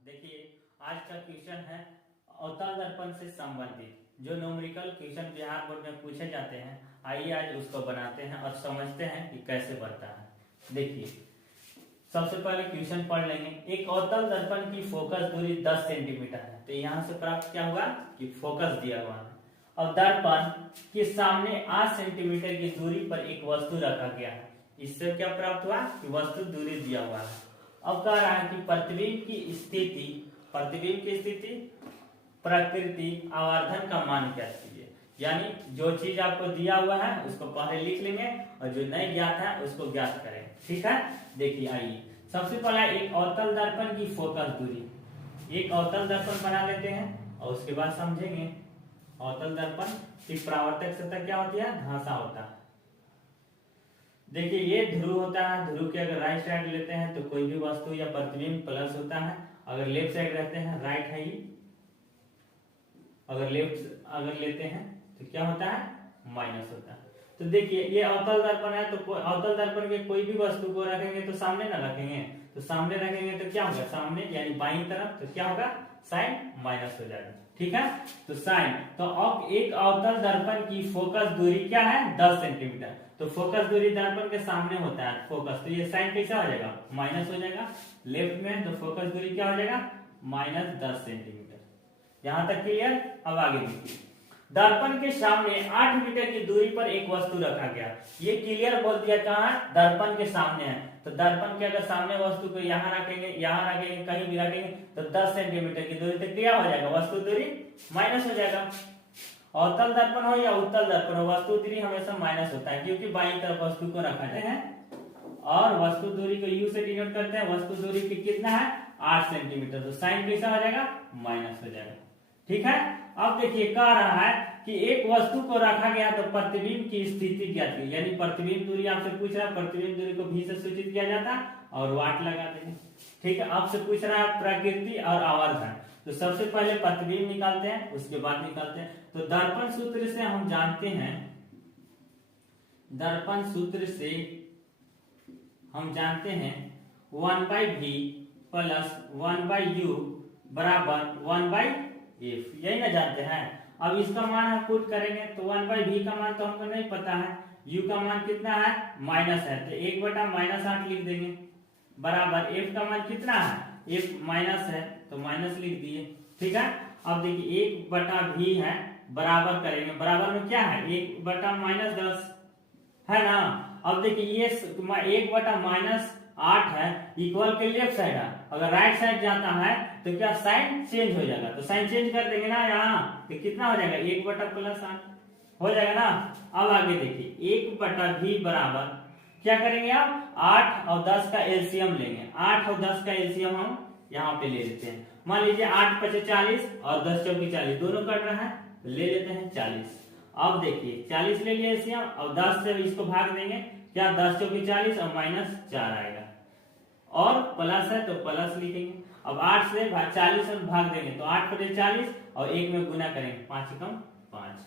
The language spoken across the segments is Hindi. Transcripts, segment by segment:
देखिए आज का क्वेश्चन है अवतल दर्पण से संबंधित जो न्यूमेरिकल क्वेश्चन बिहार बोर्ड में पूछे जाते हैं। आइए आज उसको बनाते हैं और समझते हैं कि कैसे बनता है। देखिए सबसे पहले क्वेश्चन पढ़ लेंगे। एक अवतल दर्पण की फोकस दूरी 10 सेंटीमीटर है। तो यहाँ से प्राप्त क्या होगा कि फोकस दिया हुआ है और दर्पण के सामने 8 सेंटीमीटर की दूरी पर एक वस्तु रखा गया है। इससे क्या प्राप्त हुआ कि वस्तु दूरी दिया हुआ है। अब कह रहा है कि प्रतिबिंब की स्थिति प्रकृति आवर्धन का मान क्या कीजिए। यानी जो चीज आपको दिया हुआ है उसको पहले लिख लेंगे और जो नहीं ज्ञात है उसको ज्ञात करें। ठीक है, देखिए आइए सबसे पहले एक अवतल दर्पण की फोकस दूरी। एक अवतल दर्पण बना लेते हैं और उसके बाद समझेंगे अवतल दर्पण की परावर्तक सतह क्या होती है, धासा होता है। देखिए ये ध्रुव होता है। ध्रुव के अगर राइट साइड लेते हैं तो कोई भी वस्तु या प्रतिबिंब प्लस होता है। अगर लेफ्ट साइड रहते हैं, राइट है ही, अगर लेते हैं तो क्या होता है, माइनस होता है। तो देखिए ये अवतल दर्पण है तो अवतल दर्पण के कोई भी वस्तु को रखेंगे तो सामने ना रखेंगे, तो सामने रखेंगे तो क्या होगा, सामने यानी बाईं तरफ, तो क्या होगा साइन माइनस हो जाएगा। ठीक है, तो साइन तो अब एक अवतल दर्पण की फोकस दूरी क्या है, 10 सेंटीमीटर। तो फोकस दूरी दर्पण के सामने होता है फोकस, तो ये साइन कैसा हो जाएगा, माइनस हो जाएगा। लेफ्ट में तो फोकस दूरी क्या हो जाएगा, -10 सेंटीमीटर। यहां तक क्लियर। अब आगे देखिए दर्पण के सामने 8 मीटर की दूरी पर एक वस्तु रखा गया। ये क्लियर बोल दिया कहाँ, दर्पण के सामने है। तो दर्पण के अगर सामने वस्तु को यहाँ रखेंगे, कहीं भी रखेंगे तो 10 सेंटीमीटर की दूरी तक क्या हो जाएगा, वस्तु दूरी माइनस हो जाएगा। अवतल दर्पण हो या उत्तल दर्पण हो, वस्तु दूरी हमेशा माइनस होता है क्योंकि बाईं तरफ वस्तु को रखा जाता है। और वस्तु दूरी को यू से डिनोट करते हैं। वस्तु दूरी कितना है, 8 सेंटीमीटर। तो साइन कैसा हो जाएगा, माइनस हो जाएगा। ठीक है, अब देखिए कह रहा है कि एक वस्तु को रखा गया तो प्रतिबिंब की स्थिति ज्ञात की। यानी प्रतिबिंब दूरी आपसे पूछ रहा है, प्रतिबिंब दूरी को भी से सूचित किया जाता है और वाट लगा देंगे। ठीक है, आपसे पूछ रहा है प्रकृति और आवर्धन। तो सबसे पहले प्रतिबिंब निकालते हैं, उसके बाद निकालते हैं। तो दर्पण सूत्र से हम जानते हैं, दर्पण सूत्र से हम जानते हैं 1/v प्लस 1/u बराबर 1/f, यही ना जानते हैं। अब इसका मान हम पुट करेंगे तो 1/v का मान तो हमको नहीं पता है, u का मान कितना है, माइनस है, तो 1/-8 लिख देंगे बराबर f का मान कितना है, f माइनस है तो माइनस लिख दिए। ठीक है, अब देखिए 1/v है, बराबर करेंगे, बराबर में क्या है 1/-10 है ना। अब देखिए ये 1/-8 है, इक्वल के लेफ्ट साइड है, अगर राइट साइड जाता है तो क्या साइन चेंज हो जाएगा। तो साइन चेंज कर देंगे ना यहाँ, तो कितना हो जाएगा 1/+8 हो जाएगा ना। अब आगे देखिए 1/v बराबर क्या करेंगे आप, 8 और 10 का एलसीएम लेंगे। 8 और 10 का एलसीएम हम यहाँ पे ले लेते हैं। मान लीजिए 8 × 40 और 10 × 40 दोनों कट रहा है, तो ले लेते हैं 40। अब देखिए 40 ले लिया एलसीएम और 10 से इसको भाग देंगे, क्या 10 × 40 और -4 आएगा, और प्लस है तो प्लस लिखेंगे। अब 8 से 40 में भाग देंगे तो 8 × 40 और 1 में गुना करेंगे, 5 × 5।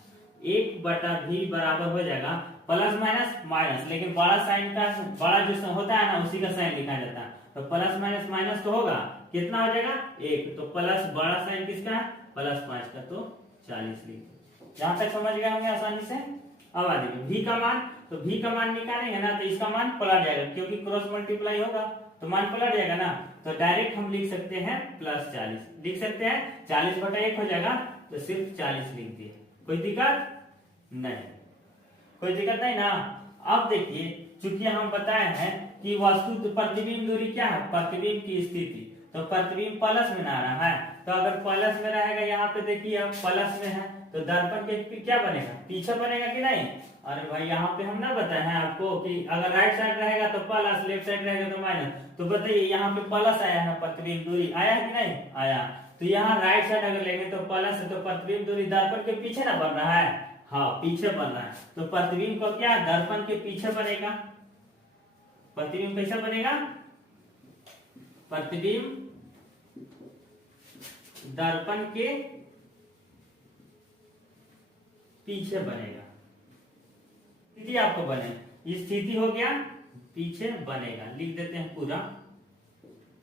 1/v बराबर हो जाएगा प्लस माइनस माइनस, लेकिन बड़ा साइन का बड़ा जो होता है ना उसी का साइन लिखा जाता है। तो प्लस माइनस माइनस तो होगा, कितना हो जाएगा 1, तो प्लस बड़ा साइन किसका है, +5 का, तो 40 लिख दो। यहां तक समझ गए होंगे आसानी से। अब आ देखिए v का मान, तो v का मान निकालेंगे ना तो इसका मान पलट जाएगा क्योंकि क्रॉस मल्टीप्लाई होगा तो मान पलट जाएगा ना। तो डायरेक्ट हम लिख सकते हैं +40 लिख सकते हैं, 40/1 हो जाएगा तो सिर्फ 40 लिख दिए। कोई दिक्कत नहीं, कोई दिक्कत नहीं ना। अब देखिए चूंकि हम बताए हैं कि वस्तु प्रतिबिंब दूरी क्या है, प्रतिबिंब की स्थिति, तो प्रतिबिंब प्लस में ना रहा है, तो अगर प्लस में रहेगा यहाँ पे देखिए अब प्लस में है तो दर्पण के क्या बनेगा, पीछे बनेगा कि नहीं। अरे भाई यहाँ पे हम ना बताए हैं आपको कि अगर राइट साइड रहेगा तो प्लस, लेफ्ट साइड रहेगा तो माइनस। तो बताइए यहाँ पे प्लस आया है, प्रतिबिंब दूरी आया है कि नहीं आया। तो यहाँ राइट साइड अगर लेंगे तो प्लस है, तो प्रतिबिंब दूरी दर्पण के पीछे ना बन रहा है, हाँ पीछे बन रहा है। तो प्रतिबिंब को क्या दर्पण के पीछे बनेगा, प्रतिबिंब कैसा बनेगा, प्रतिबिंब दर्पण के पीछे बनेगा। स्थिति आपको बने, स्थिति हो गया पीछे बनेगा, लिख देते हैं पूरा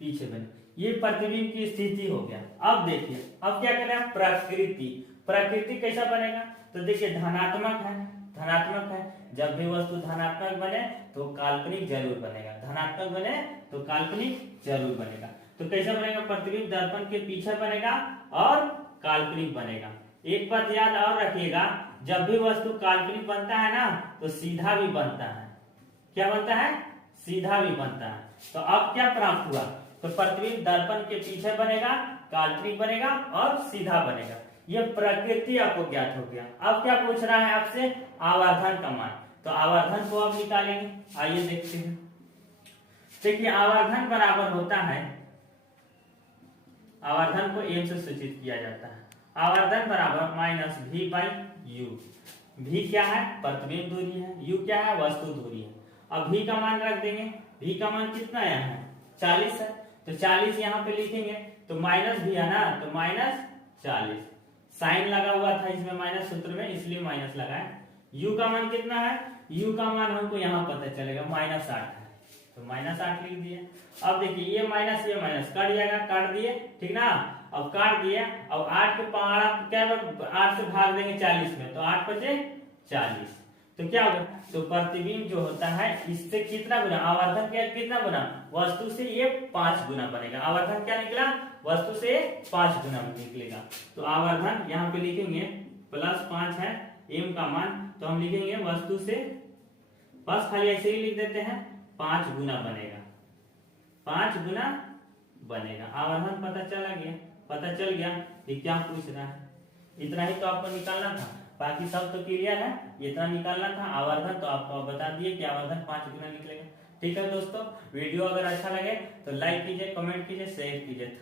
पीछे बने। ये प्रतिबिंब की स्थिति हो गया। अब देखिए, अब क्या करें, प्रकृति। प्रकृति कैसा बनेगा, तो देखिए धनात्मक है, धनात्मक है। जब भी वस्तु धनात्मक बने तो काल्पनिक जरूर बनेगा, धनात्मक बने तो काल्पनिक जरूर बनेगा। तो कैसा बनेगा, प्रतिबिंब दर्पण के पीछे बनेगा और काल्पनिक बनेगा। एक बात याद और रखिएगा, जब भी वस्तु काल्पनिक बनता है ना तो सीधा भी बनता है। क्या बनता है, सीधा भी बनता है। तो अब क्या प्राप्त हुआ, तो प्रतिबिंब दर्पण के पीछे बनेगा, काल्पनिक बनेगा और सीधा बनेगा। ये प्रकृति आपको ज्ञात हो गया। अब क्या पूछ रहा है आपसे, आवर्धन का मान। तो आवर्धन को अब निकालेंगे, आइए देखते हैं। देखिए आवर्धन बराबर होता है, आवर्धन को एम से सूचित किया जाता है। आवर्धन बराबर minus v by you. v क्या है, प्रतिबिंब दूरी है, u क्या है, वस्तु दूरी है। अब v का मान रख देंगे, v का मान कितना यहाँ है, 40 है, तो 40 यहाँ पे लिखेंगे, तो माइनस भी है ना, तो माइनस 40। साइन लगा हुआ था इसमें माइनस सूत्र में, इसलिए माइनस लगाए। u का मान कितना है, u का मान हमको यहाँ पता चलेगा माइनस 8 है, तो माइनस 8 लिख दिए। अब देखिए ये माइनस कट जाएगा, काट दिए, ठीक ना। अब काट दिए, अब 8 के पावर क्या, 8 से भाग देंगे 40 में, तो 8 बचे 40। तो क्या होगा, तो प्रतिबिंब जो होता है इससे कितना गुना, आवर्धन क्या कितना गुना, वस्तु से ये 5 गुना बनेगा। आवर्धन क्या निकला, वस्तु से 5 गुना निकलेगा। तो आवर्धन यहाँ पे लिखेंगे +5 है m का मान, तो हम लिखेंगे वस्तु से, बस खाली ऐसे ही लिख देते हैं, 5 गुना बनेगा, 5 गुना बनेगा। आवर्धन पता चला गया, पता चल गया कि क्या पूछ रहा है। इतना ही तो आपको निकालना था, बाकी सब तो क्लियर है, इतना निकालना था। आवर्धन तो आपको बता दिए कि आवर्धन 5 गुना निकलेगा। ठीक है दोस्तों, वीडियो अगर अच्छा लगे तो लाइक कीजिए, कमेंट कीजिए, शेयर कीजिए।